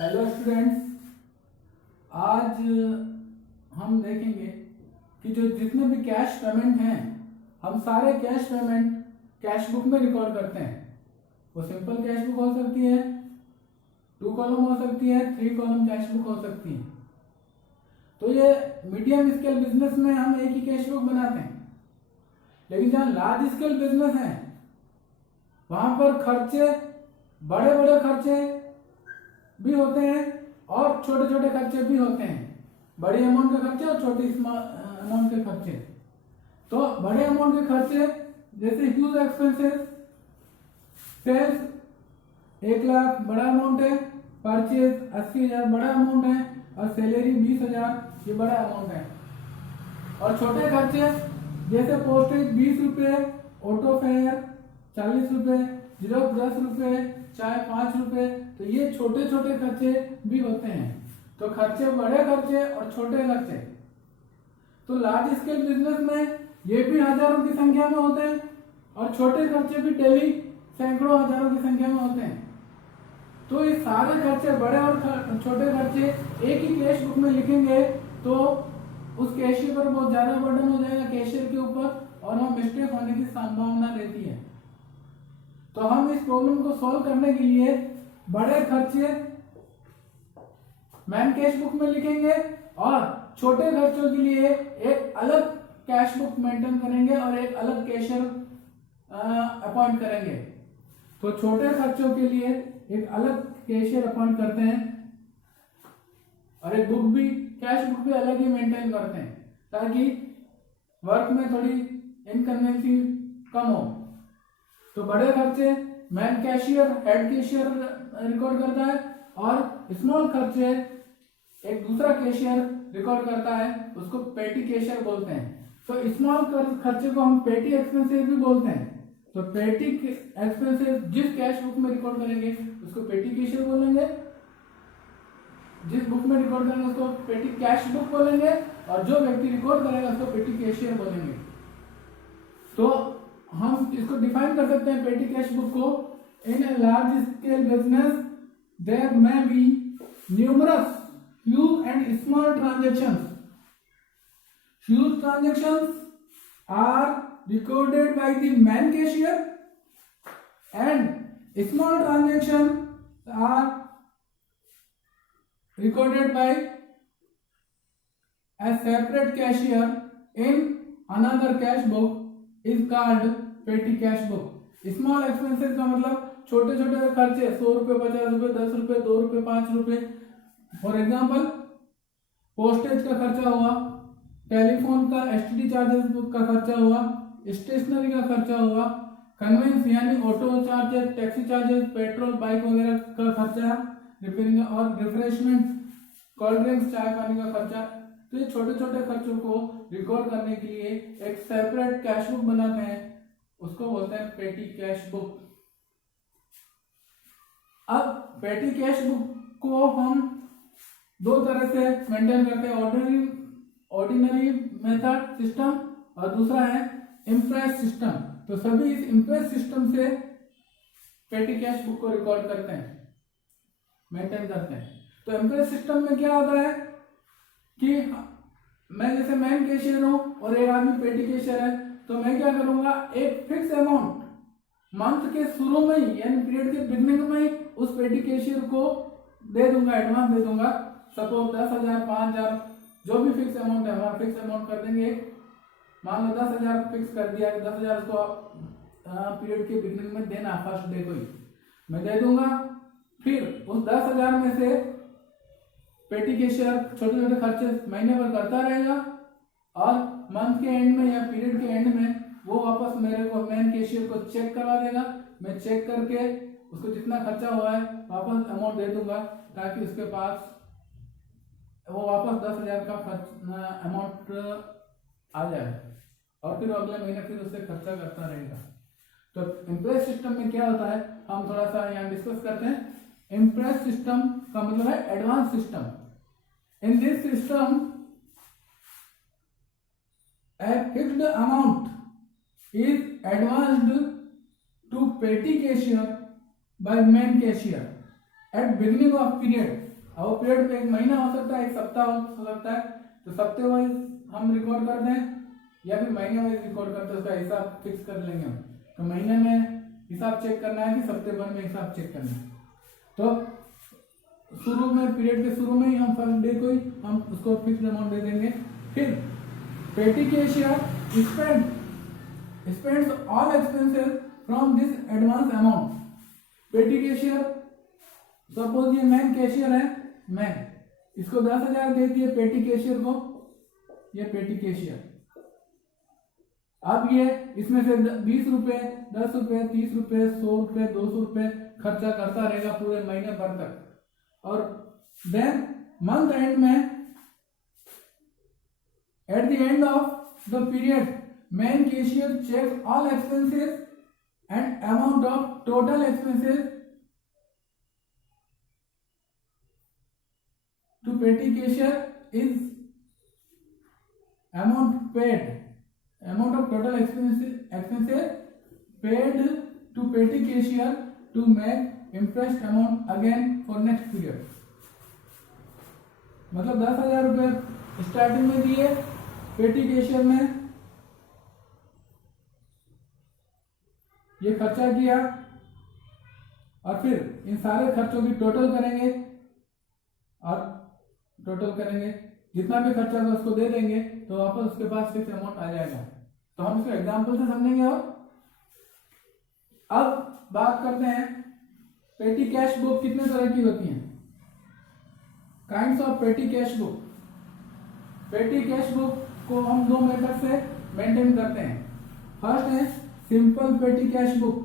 Hello students, आज हम देखेंगे कि जो जितने भी कैश पेमेंट हैं हम सारे कैश पेमेंट कैश बुक में रिकॉर्ड करते हैं। वो सिंपल कैश बुक हो सकती है, 2 कॉलम हो सकती है, 3 कॉलम कैश बुक हो सकती है। तो ये मीडियम स्केल बिजनेस में हम एक ही कैश बुक बनाते हैं, लेकिन जहाँ लार्ज स्केल बिजनेस है वहां पर खर्चे, बड़े बड़े खर्चे भी होते हैं और छोटे छोटे खर्चे भी होते हैं। बड़ी अमाउंट के खर्चे और छोटी अमाउंट के खर्चे। तो बड़े अमाउंट के खर्चे जैसे ह्यूज एक्सपेंसेस, सेल्स 1 लाख बड़ा अमाउंट है, परचेज 80,000 बड़ा अमाउंट है और सैलरी 20,000 ये बड़ा अमाउंट है। और छोटे खर्चे जैसे पोस्टेज 20 रुपये, ऑटो फेयर 40 रुपये, जीरोक्स 10 रुपये, चाय 5 रुपये। तो ये छोटे छोटे खर्चे भी होते हैं। तो खर्चे, बड़े खर्चे और छोटे खर्चे। तो लार्ज स्केल बिजनेस में ये भी हजारों की संख्या में होते हैं और छोटे खर्चे भी डेली सैकड़ों हजारों की संख्या में होते हैं। तो ये सारे खर्चे, बड़े और छोटे खर्चे एक ही कैश बुक में लिखेंगे तो उस कैशियर पर बहुत ज्यादा बर्डन हो जाएगा कैशियर के ऊपर और वहां मिस्टेक होने की संभावना रहती है। तो हम इस प्रॉब्लम को सॉल्व करने के लिए बड़े खर्चे मैन कैश बुक में लिखेंगे और छोटे खर्चों के लिए एक अलग कैश बुक मेंटेन करेंगे और एक अलग कैशियर अपॉइंट करेंगे। तो छोटे खर्चों के लिए एक अलग कैशियर अपॉइंट करते हैं और एक बुक भी, कैश बुक भी अलग ही मेंटेन करते हैं ताकि वर्क में थोड़ी इनकन्वीनियंसी कम हो। तो बड़े खर्चे man cashier, head cashier record करता है और स्मॉल खर्चे एक दूसरा कैशियर रिकॉर्ड करता है, उसको पेटी कैशियर बोलते हैं। तो स्मॉल खर्चे को हम पेटी एक्सपेंसेस भी बोलते हैं। तो पेटी एक्सपेंसेस जिस कैश बुक में रिकॉर्ड करेंगे उसको पेटी कैशियर बोलेंगे, जिस बुक में रिकॉर्ड करेंगे उसको पेटी कैश बुक बोलेंगे और जो व्यक्ति रिकॉर्ड करेगा उसको पेटी कैशियर बोलेंगे। तो हम इसको डिफाइन कर सकते हैं पेटी कैश बुक को। In a large scale business there may be numerous huge and small transactions. Huge transactions are recorded by the man cashier and small transactions are recorded by a separate cashier in another cash book is called petty cash book. Small expenses का मतलब छोटे छोटे खर्चे, 100 रुपये, 50 रुपये, 10 रुपये, 2 रुपये, 5 रुपये। फॉर एग्जाम्पल पोस्टेज का खर्चा हुआ, टेलीफोन का एसटीडी चार्जेस का खर्चा हुआ, स्टेशनरी का खर्चा हुआ, कन्वेंस यानी auto charges, taxi charges, petrol bike वगैरह का खर्चा, रिपेयरिंग और रिफ्रेशमेंट, कोल्ड ड्रिंक्स, चाय पानी का खर्चा। तो ये छोटे छोटे खर्चों को रिकॉर्ड करने के लिए एक सेपरेट कैश बुक बनाते हैं, उसको बोलते हैं पेटी कैश बुक। अब पेटी कैश बुक को हम 2 तरह से मेंटेन करते हैं, ऑर्डिनरी मेथड सिस्टम और दूसरा है इम्प्रेस सिस्टम। तो सभी इस इम्प्रेस सिस्टम से पेटी कैश बुक को रिकॉर्ड करते हैं, मेंटेन करते हैं। तो इम्प्रेस सिस्टम में क्या होता है कि मैं जैसे मैन कैशियर हूं और एक आदमी पेटी कैशियर है, तो मैं क्या करूंगा, एक फिक्स अमाउंट मंथ के शुरू में ही यानी पीरियड के बिगनिंग में ही उस पेटी कैशियर को दे दूंगा, एडवांस दे दूंगा। सपोज 10,000, 5,000 जो भी फिक्स अमाउंट है हमारा फिक्स अमाउंट कर देंगे। मान लो 10,000 फिक्स कर दिया, 10,000 उसको पीरियड के बिगनिंग में देना, फर्स्ट डे को ही मैं दे दूंगा। फिर उस 10,000 में से पेटी कैशियर छोटे छोटे खर्चे महीने भर करता रहेगा और मंथ के एंड में या पीरियड के एंड में वो वापस मेरे को मैन कैशियर को चेक करवा देगा। मैं चेक करके उसको जितना खर्चा हुआ है वापस अमाउंट दे दूंगा ताकि उसके पास वो वापस 10,000 का खर्च अमाउंट आ जाए और फिर अगले महीने फिर उससे खर्चा करता रहेगा। तो इम्प्रेस सिस्टम में क्या होता है हम थोड़ा सा यहाँ डिस्कस करते हैं। इम्प्रेस सिस्टम का मतलब है advance system. In this system a fixed amount is advanced to petty cashier by main cashier at beginning of period और पीरियड में एक महीना हो सकता है, एक सप्ताह हो सकता है, तो सप्ताह वाइज हम रिकॉर्ड करते हैं या फिर महीने वाइज रिकॉर्ड करते हैं, उसका हिसाब फिक्स कर लेंगे हम। तो महीने में हिसाब चेक करना है कि सप्ताह भर में हिसाब चेक करना है। तो शुरू में पीरियड के शुरू में ही हम फर्स्ट डे को ही हम उसको फिक्स अमाउंट दे देंगे। फिर पेटी cashier spends all expenses from this advance amount. पेटी कैशियर, सपोज ये मैन कैशियर है, मैन इसको 10,000 देती है पेटी कैशियर को, ये पेटी कैशियर। अब ये इसमें से 20 रुपए, 10 रुपए, 30 रुपए, 100 रुपए, 200 रुपए खर्चा करता रहेगा पूरे महीने भर तक। और देन मंथ एंड में, at the end of the period, main cashier check all expenses and amount of total expenses to petty cashier is amount of total expenses paid to petty cashier to make impressed amount again for next period। मतलब 10,000 रुपये starting में दिए पेटी cashier में, ये खर्चा किया और फिर इन सारे खर्चों की टोटल करेंगे और टोटल करेंगे, जितना भी खर्चा होगा उसको दे देंगे, तो वापस उसके पास फिक्स अमाउंट आ जाएगा। तो हम इसको एग्जांपल से समझेंगे। और अब बात करते हैं पेटी कैश बुक कितने तरह की होती हैं। काइंड्स ऑफ पेटी कैश बुक। पेटी कैश बुक को हम दो मेथड से मेंटेन करते हैं। फर्स्ट है सिंपल पेटी कैश बुक।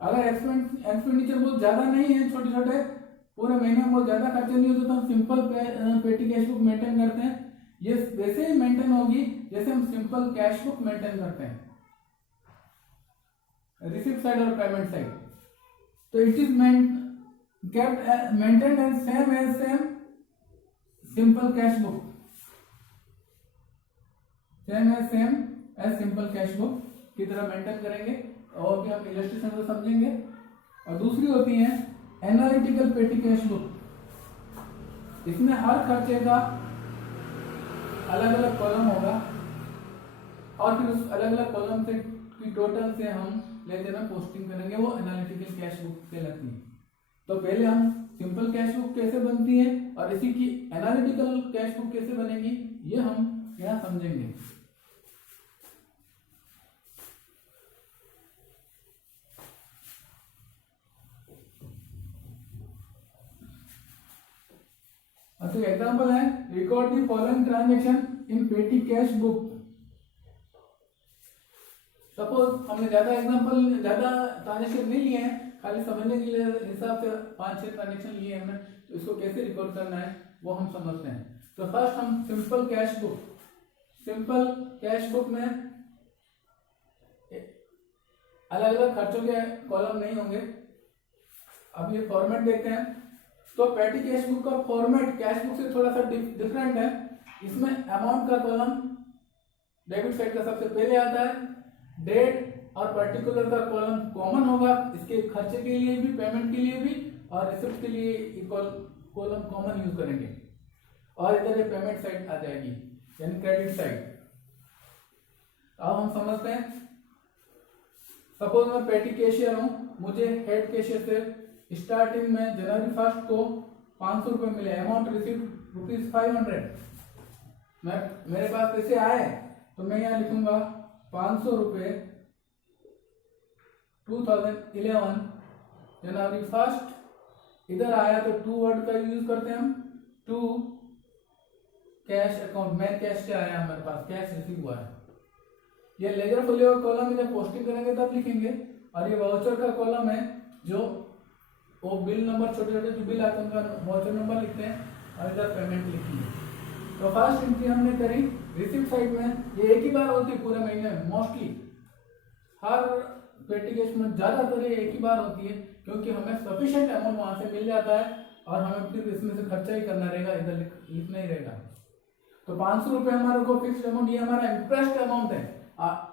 अगर एक्सपेंडिचर बहुत ज्यादा नहीं है, छोटे छोटे पूरे महीने में बहुत ज्यादा खर्चे नहीं होते, तो हम सिंपल पेटी कैश बुक मेंटेन करते हैं। ये वैसे ही मेंटेन होगी जैसे हम सिंपल कैश बुक मेंटेन करते हैं, रिसिप्ट साइड और पेमेंट साइड। तो it is maintain as same simple cash book, same as simple cash book की तरह मेंटेन करेंगे, और भी हम इलस्ट्रेशन से समझेंगे। और दूसरी होती है एनालिटिकल पेटी कैश बुक। इसमें हर खर्चे का अलग अलग कॉलम होगा और फिर उस अलग अलग कॉलम से की टोटल से हम ले देना पोस्टिंग करेंगे, वो एनालिटिकल कैश बुक कहलाती है। तो पहले हम सिंपल कैश बुक कैसे बनती है और इसी की एनालिटिकल कैश बुक कैसे बनेगी, ये हम यहाँ समझेंगे। तो एग्जांपल है record the following transaction in पेटी कैश बुक। सपोज हमने ज्यादा ट्रांजैक्शन नहीं लिए हैं, खाली समझने के लिए हिसाब से 5-6 ट्रांजैक्शन लिए हमने, तो इसको कैसे रिकॉर्ड करना है वो हम समझते हैं। तो फर्स्ट हम सिंपल कैश बुक में अलग अलग खर्चों के कॉलम नहीं होंगे। अब ये फॉर्मेट देखते हैं। तो पेटी कैश बुक का फॉर्मेट कैश बुक से थोड़ा सा डिफरेंट है। इसमें अमाउंट का कॉलम डेबिट साइड का सबसे पहले आता है, डेट और पर्टिकुलर का कॉलम कॉमन होगा, इसके खर्चे के लिए भी, पेमेंट के लिए भी और रिसिप्ट के लिए कॉलम कॉमन यूज करेंगे। और इधर ये पेमेंट साइड आ जाएगी यानी क्रेडिट साइड। अब हम समझते हैं, सपोज मैं पेटी कैशियर हूं, मुझे हेड कैशियर से स्टार्टिंग में जनवरी 1 को 500 रुपए मिले, अमाउंट रिसीव्ड ₹500। मेरे पास पैसे आए तो मैं यहाँ लिखूंगा 500 रुपए 2011 जनवरी 1। इधर आया तो टू वर्ड का यूज करते हैं हम, to cash account, main cash से आया हमारे पास, कैश रिसीव हुआ है। ये लेजर फोलियो का कॉलम जब पोस्टिंग करेंगे तब लिखेंगे। और ये वाउचर का कॉलम है, जो वो बिल नंबर, छोटे छोटे जो बिल आते हैं उनका वाउचर नंबर लिखते हैं और इधर पेमेंट लिखेंगे। तो फर्स्ट एंट्री हमने करी रिसिप्ट साइड में, ये एक ही बार होती है पूरे महीने में, मोस्टली हर पेटी कैश में ज्यादातर ये एक ही बार होती है, क्योंकि हमें सफिशिएंट अमाउंट वहां से मिल जाता है और हमें फिर इसमें से खर्चा ही करना रहेगा, इधर लिखना ही रहेगा। तो 500 रुपए हमारे को फिक्स अमाउंट, ये हमारा इंटरेस्ट अमाउंट है,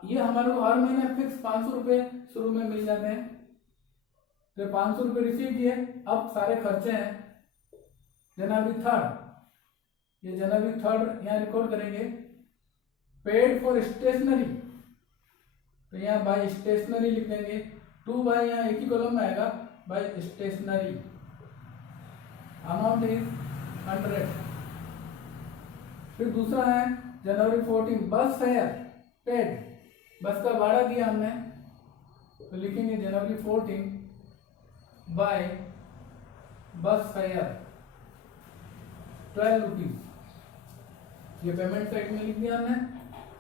ये हमारे को हर महीने फिक्स 500 रुपए शुरू में मिल जाते हैं। तो 500 रुपए रिसीव किए, अब सारे खर्चे हैं जनवरी 3rd, ये जनवरी 3rd यहाँ रिकॉर्ड करेंगे। पेड फॉर स्टेशनरी, तो यहाँ बाय स्टेशनरी लिख देंगे। 2 बाय यहाँ एक ही कॉलम में आएगा, बाय स्टेशनरी। Amount is 100। फिर दूसरा है जनवरी 14 बस फेयर पेड, बस का भाड़ा दिया हमने, तो लिखेंगे जनवरी 14 बाय बस फेयर 12 रुपीज, ये पेमेंट साइड में लिख दिया हमने।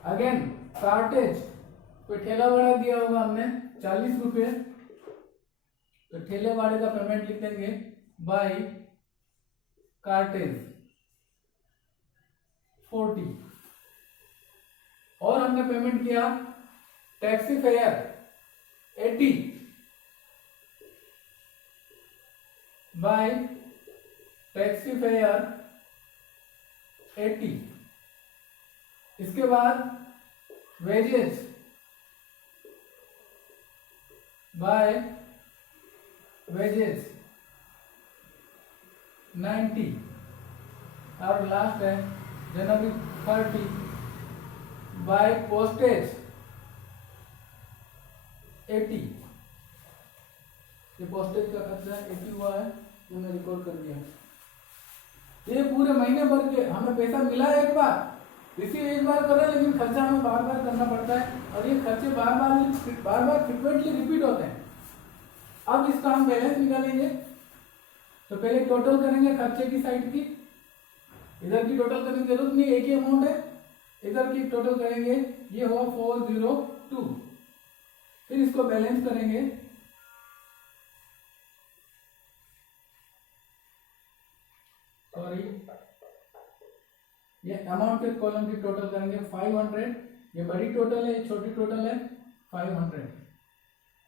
अगेन कार्टेज, कोई ठेला भाड़ा दिया होगा हमने 40 रुपये, तो ठेले भाड़े का पेमेंट लिख देंगे बाय कार्टेज 40। और हमने पेमेंट किया taxi fare 80 bye taxi fare 80। इसके बाद वेजेस बाय वेजेस 90। और लास्ट है जनवरी 30 बाय पोस्टेज 80। ये पोस्टेज का खर्चा 80 हुआ है, जो मैं रिकॉर्ड कर दिया। ये पूरे महीने भर के हमें पैसा मिला है, एक बार रिसीव एक बार कर रहे हैं, लेकिन खर्चा हमें बार बार करना पड़ता है, और ये खर्चे बार बार फ्रिक्वेंटली रिपीट होते हैं। अब इसका हम बैलेंस निकालेंगे, तो पहले टोटल करेंगे खर्चे की साइड की, इधर की टोटल करने की जरूरत नहीं, एक ही अमाउंट है, इधर की टोटल करेंगे, ये हुआ 402। फिर इसको बैलेंस करेंगे, सॉरी ये अमाउंट के कॉलम की टोटल करेंगे 500, ये बड़ी टोटल है, ये छोटी टोटल है 500।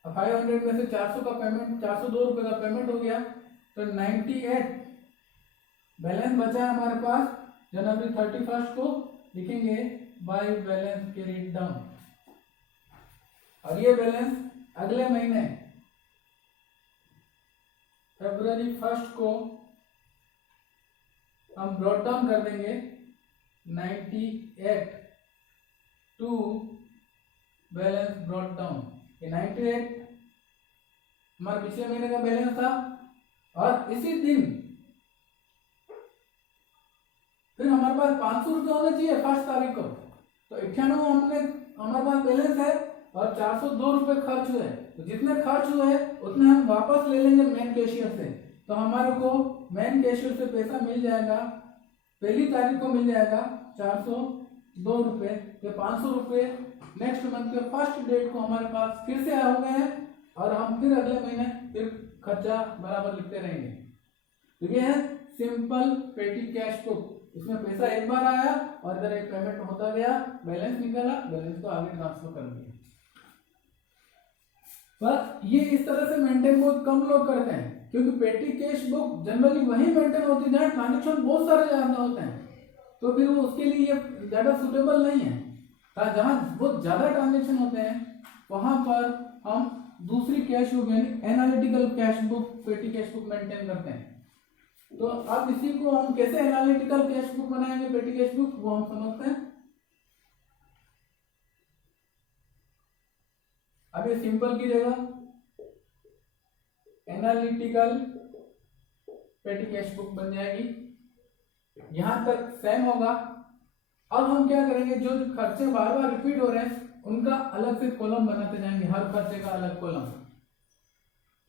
अब 500 में से 400 का पेमेंट, 402 रुपए का पेमेंट हो गया, तो 98 बैलेंस बचा है हमारे पास। जनवरी 31 को लिखेंगे बाय बैलेंस कैरीड डाउन, और ये बैलेंस अगले महीने फरवरी 1 को हम ब्रॉट डाउन कर देंगे 98 टू बैलेंस ब्रॉट डाउन। ये 98 हमारे पिछले महीने का बैलेंस था, और इसी दिन फिर हमारे पास 500 रुपये होने चाहिए 1 तारीख को, तो 98 हमने हमारे पास बैलेंस है, और 402 रुपये खर्च हुए, तो जितने खर्च हुए उतने हम वापस ले लेंगे मेन कैशियर से। तो हमारे को मेन कैशियर से पैसा मिल जाएगा, पहली तारीख को मिल जाएगा 402 रुपये। ये 500 रुपये नेक्स्ट मंथ के 1st डेट को हमारे पास फिर से आ गए हैं, और हम फिर अगले महीने फिर खर्चा बराबर लिखते रहेंगे। तो ये है सिंपल पेटी कैश बुक। इसमें पैसा एक बार आया और इधर एक पेमेंट होता गया, बैलेंस निकला, बैलेंस को आगे ट्रांसफर कर दिया। पर ये इस तरह से मेंटेन बहुत कम लोग करते हैं, क्योंकि पेटी कैश बुक जनरली वही मेंटेन होती है जहाँ ट्रांजेक्शन बहुत सारे ज्यादा होते हैं, तो फिर वो उसके लिए ज्यादा सुटेबल नहीं है। जहाँ बहुत ज्यादा ट्रांजेक्शन होते हैं वहां पर हम दूसरी कैश बुक यानी एनालिटिकल कैश बुक, पेटी कैश बुक मेंटेन करते हैं। तो अब इसी को हम कैसे एनालिटिकल कैश बुक बनाएंगे, पेटी कैश बुक, वो हम समझते हैं। अब ये सिंपल की जगह एनालिटिकल पेटी कैश बुक बन जाएगी, यहां तक सेम होगा। अब हम क्या करेंगे, जो खर्चे बार बार रिपीट हो रहे हैं उनका अलग से कॉलम बनाते जाएंगे, हर खर्चे का अलग कॉलम,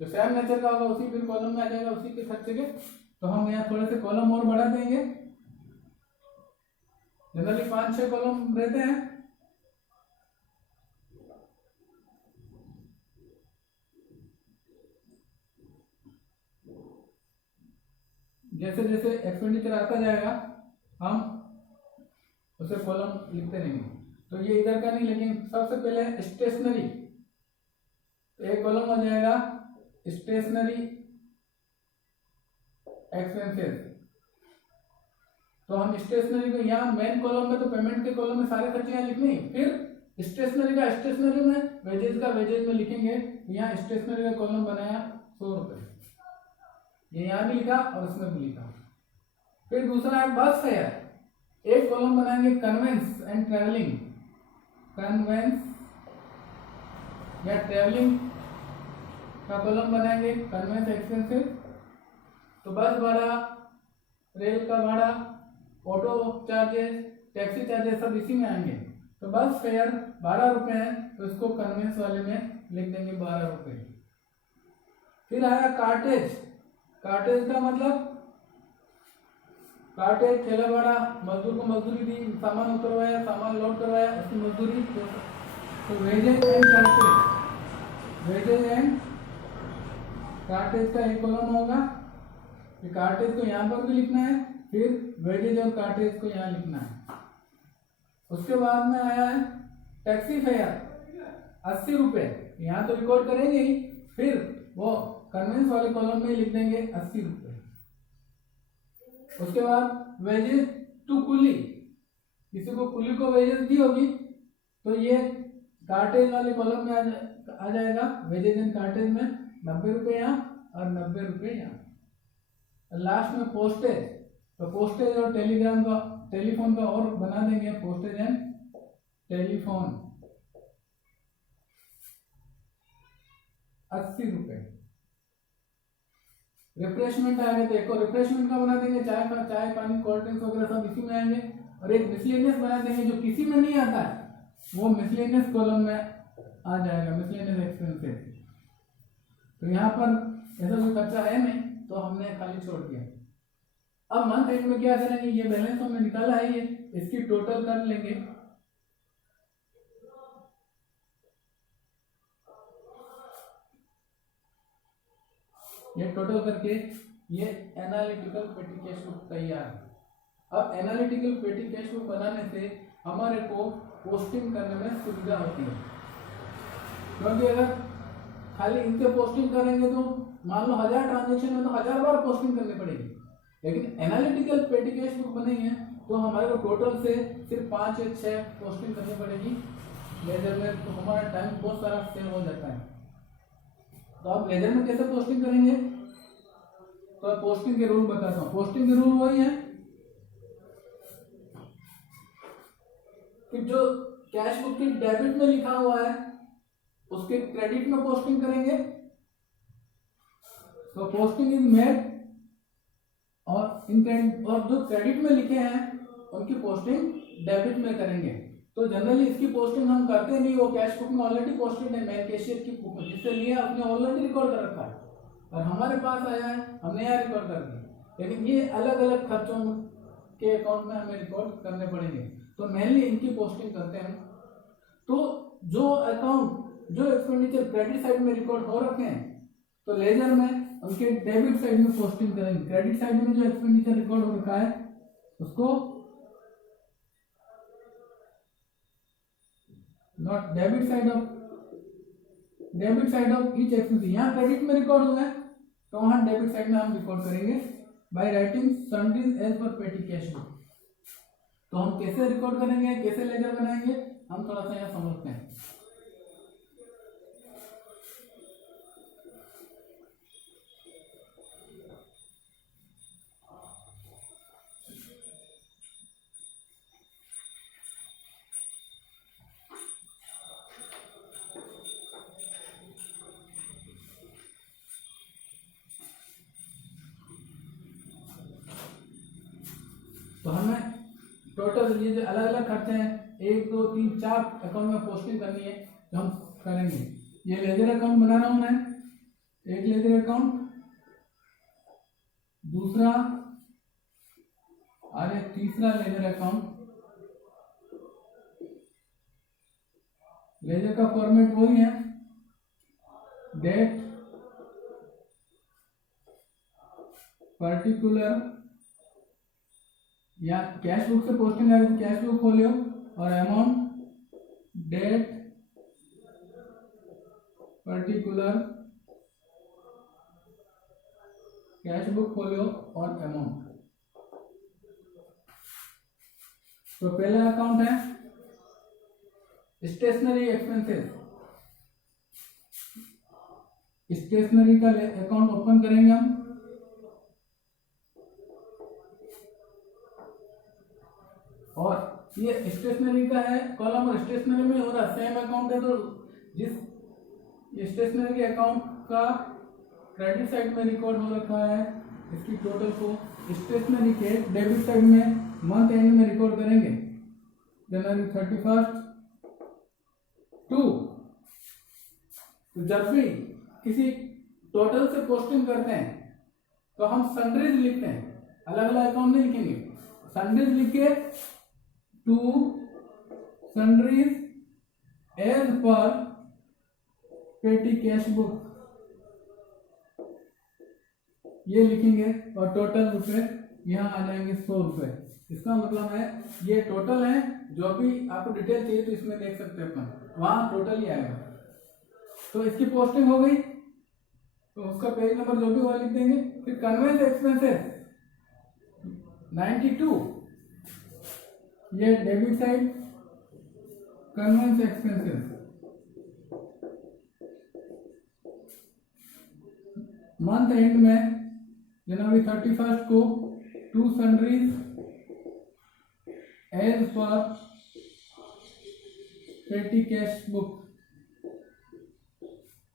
जो सेम नेचर का होगा उसी फिर कॉलम में आ जाएगा उसी के खर्चे के। तो हम यहाँ थोड़े से कॉलम और बढ़ा देंगे, जनरली 5-6 कॉलम रहते हैं। जैसे जैसे एक्सपेंडिचर आता जाएगा हम उसे कॉलम लिखते रहेंगे। तो ये इधर का नहीं, लेकिन सबसे पहले स्टेशनरी, तो एक कॉलम हो जाएगा स्टेशनरी एक्सपेंसेस। तो हम स्टेशनरी को यहाँ मेन कॉलम में, तो पेमेंट के कॉलम में सारे खर्चे यहाँ लिखने, फिर स्टेशनरी का स्टेशनरी में, वेजेज का वेजेज में लिखेंगे। यहाँ स्टेशनरी का कॉलम बनाया 100 रुपये, ये यहाँ भी लिखा और उसमें भी लिखा। फिर दूसरा है बस फेयर, एक कॉलम बनाएंगे कन्वेंस एंड ट्रेवलिंग, कन्वेंस या ट्रेवलिंग का कॉलम बनाएंगे, कन्वेंस एक्सपेंसिव, तो बस भाड़ा, रेल का भाड़ा, ऑटो चार्जेस, टैक्सी चार्जेस सब इसी में आएंगे। तो बस फेयर 12 रुपए है, तो इसको कन्वेंस वाले में लिख देंगे 12 रुपए। फिर आया कार्टेज, कार्टेज का मतलब कार्टेज ठेला भाड़ा, मजदूर को मजदूरी दी, सामान उतरवाया, सामान लोड करवाया, उसकी मजदूरी, तो wages and cartage, wages and cartage का एक कॉलम होगा, कार्टेज को यहाँ पर भी लिखना है, फिर वेजेज और कार्टेज को यहाँ लिखना है। उसके बाद में आया है टैक्सी फेयर 80 रुपए, यहाँ तो रिकॉर्ड करेंगे ही, फिर वो कन्वेंस वाले कॉलम में लिख देंगे 80 रुपए। उसके बाद वेजेज टू कुली, किसी को कुली को वेजेज दी होगी तो ये कार्टेज वाले कॉलम में आ जाएगा, वेजेज एंड कार्टेज में 90 रुपए यहाँ और 90 रुपए यहाँ। लास्ट में पोस्टेज, तो पोस्टेज और टेलीग्राम का, टेलीफोन का और बना देंगे, पोस्टेज एंड टेलीफोन 80 रुपए। रिफ्रेशमेंट आएगा तो एक और रिफ्रेशमेंट का बना देंगे, चाय पानी कोल्ड ड्रिंक्स वगैरह सब इसी में आएंगे, और एक मिसलेनियस बना देंगे जो किसी में नहीं आता है, वो मिसलेनियस कॉलम में आ जाएगा, मिसलेनियस एक्सपेंसेस। तो यहाँ पर ऐसा कोई खर्चा है नहीं, तो हमने खाली छोड़ दिया। अब मंथ एंड में क्या करेंगे, ये बैलेंस हमने निकाला है, ये इसकी टोटल कर लेंगे। ये टोटल करके ये एनालिटिकल पेटी कैश बुक तैयार है। अब एनालिटिकल पेटी कैश बुक बनाने से हमारे को पोस्टिंग करने में सुविधा होती है, क्योंकि अगर खाली इनसे पोस्टिंग करेंगे तो मान लो 1000 ट्रांजेक्शन में तो 1000 बार पोस्टिंग करनी पड़ेगी, लेकिन एनालिटिकल पेटी कैश बुक बनी है तो हमारे को टोटल से सिर्फ 5 या 6 पोस्टिंग करनी पड़ेगी लेजर में, तो हमारा टाइम बहुत सारा सेव हो जाता है। तो आप लेजर में कैसे पोस्टिंग करेंगे, तो पोस्टिंग के रूल बताता हूँ। पोस्टिंग के रूल वही है कि जो कैश बुक की डेबिट में लिखा हुआ है उसके क्रेडिट में पोस्टिंग करेंगे, तो पोस्टिंग इज मेड, और जो क्रेडिट में लिखे हैं उनकी पोस्टिंग डेबिट में करेंगे। तो जनरली इसकी पोस्टिंग हम करते नहीं, वो कैश बुक में ऑलरेडी पोस्टेड है, मेन कैशियर की बुक जिससे लिए आपने ऑलरेडी रिकॉर्ड कर रखा है, और हमारे पास आया है हमने यहाँ रिकॉर्ड कर दिया, लेकिन ये अलग अलग खर्चों के अकाउंट में हमें रिकॉर्ड करने पड़ेंगे, तो मेनली इनकी पोस्टिंग करते हैं। तो जो अकाउंट, जो एक्सपेंडिचर क्रेडिट साइड में रिकॉर्ड हो रखे हैं, तो लेजर में उनके डेबिट साइड में पोस्टिंग करेंगे। क्रेडिट साइड में जो एक्सपेंडिचर रिकॉर्ड हो रखा है उसको not debit side of each expense, यहाँ क्रेडिट में रिकॉर्ड हुआ है तो वहां डेबिट साइड में हम रिकॉर्ड करेंगे by writing sundries as per petty cash book. तो हम कैसे रिकॉर्ड करेंगे, कैसे लेजर बनाएंगे, हम थोड़ा सा यहाँ समझते हैं। तो हमें टोटल ये जो अलग अलग खर्चे हैं 1 2 3 4 अकाउंट में पोस्टिंग करनी है, जो हम करेंगे। ये लेजर अकाउंट बना रहा हूं मैं, एक लेजर अकाउंट, दूसरा और एक तीसरा लेजर अकाउंट। लेजर का फॉर्मेट वही है, डेट, पर्टिकुलर, या कैश बुक से पोस्टिंग आए तो कैश बुक खोलियो, और amount, date, particular, cash book folio और अमाउंट। तो पहला अकाउंट है स्टेशनरी एक्सपेंसेस। स्टेशनरी का अकाउंट ओपन करेंगे हम। और ये स्टेशनरी का है कॉलम, और स्टेशनरी में हो रहा सेम अकाउंट है, तो जिस स्टेशनरी के अकाउंट का क्रेडिट साइड में रिकॉर्ड हो रखा है, इसकी टोटल को स्टेशनरी के डेबिट साइड में मंथ एंड में रिकॉर्ड करेंगे। जनवरी 31 टू, तो जब भी किसी टोटल से पोस्टिंग करते हैं तो हम सन्ड्रीज लिखते हैं, अलग अलग अकाउंट नहीं लिखेंगे। सन्ड्रीज लिख के to sundries as per petty cash book ये लिखेंगे, और टोटल रुपए यहाँ आ जाएंगे 100 रुपए। इसका मतलब है ये टोटल है, जो भी आपको डिटेल चाहिए तो इसमें देख सकते हैं अपन, वहां टोटल ही आएगा। तो इसकी पोस्टिंग हो गई, तो उसका पेज नंबर जो भी हुआ लिख देंगे। फिर कन्वेंस एक्सपेंसेस 92, ये debit side conveyance expenses, month end में जनवरी 31 को to sundries as per petty cash book,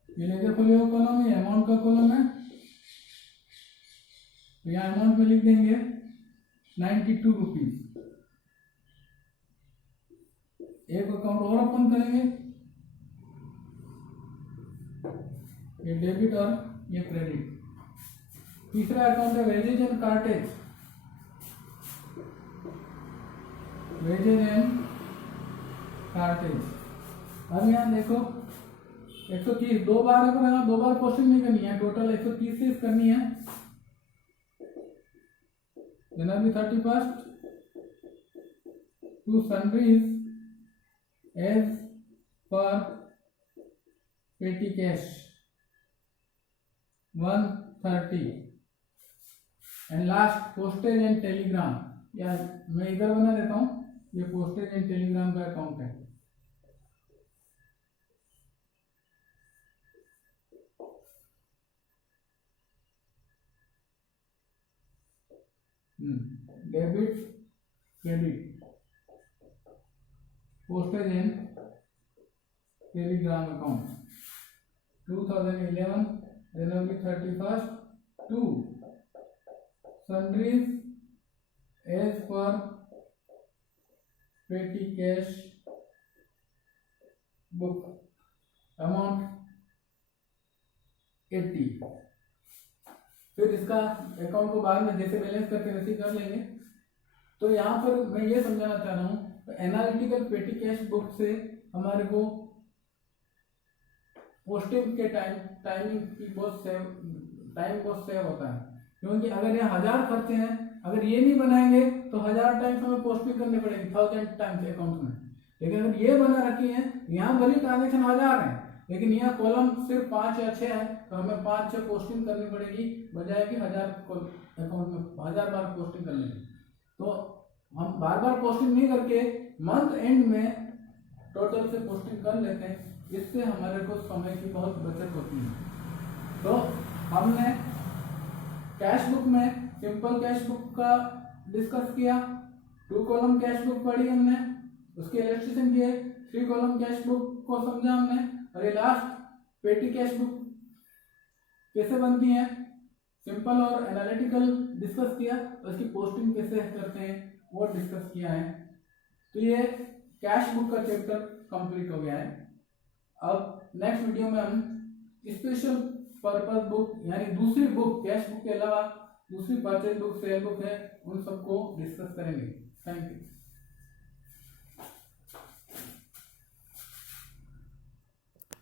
ये लेजर फोलियो कॉलम है, अमाउंट का कॉलम है, तो यहाँ अमाउंट में लिख देंगे 92 रुपीज। एक अकाउंट और ओपन करेंगे, ये डेबिट और ये क्रेडिट। तीसरा अकाउंट है wages and cartage, wages and cartage. अब यहाँ देखो 130 दो बार है, पर यहाँ 2 बार पोस्टिंग नहीं करनी है, टोटल 130 करनी है। जनवरी 31 to sundries as per petty cash 130, and last postage and telegram, या मैं इधर बना देता हूं, ये पोस्टेज एंड टेलीग्राम का अकाउंट है। Debit credit postage and telegram account 2011 जनवरी 31 to sundries as per petty cash book amount 80। फिर इसका अकाउंट को बाद में जैसे बैलेंस करके वैसे कर लेंगे। तो यहाँ पर मैं ये समझाना चाह रहा हूँ, तो एनालिटिकल पेटी कैश बुक से हमारे को पोस्टिंग के टाइम बहुत सेव होता है, क्योंकि अगर यहाँ 1000 खर्चे हैं, अगर ये नहीं बनाएंगे तो 1000 टाइम्स हमें पोस्टिंग करनी पड़ेगी, 1000 टाइम्स अकाउंट में। लेकिन अगर ये बना रखी है, यहाँ भले ट्रांजेक्शन 1000 है, लेकिन यहाँ कॉलम सिर्फ 5 या 6 है, तो हमें 5-6 पोस्टिंग करनी पड़ेगी, बजाय कि 1000 अकाउंट में 1000 बार पोस्टिंग करने की। तो हम बार बार पोस्टिंग नहीं करके मंथ एंड में टोटल से पोस्टिंग कर लेते हैं, इससे हमारे को समय की बहुत बचत होती है। तो हमने कैश बुक में सिंपल कैश बुक का डिस्कस किया, 2 कॉलम कैश बुक पढ़ी हमने, उसके इलस्ट्रेशन किए, 3 कॉलम कैश बुक को समझा हमने, और ये लास्ट पेटी कैश बुक कैसे बनती है सिंपल और एनालिटिकल डिस्कस किया, उसकी पोस्टिंग कैसे करते हैं वो डिस्कस किया है। तो ये कैश बुक का चैप्टर कंप्लीट हो गया है। अब नेक्स्ट वीडियो में हम स्पेशल पर्पस बुक यानी दूसरी बुक कैश बुक के अलावा दूसरी परचेज बुक, सेल बुक है, उन सबको डिस्कस करेंगे। Thank you.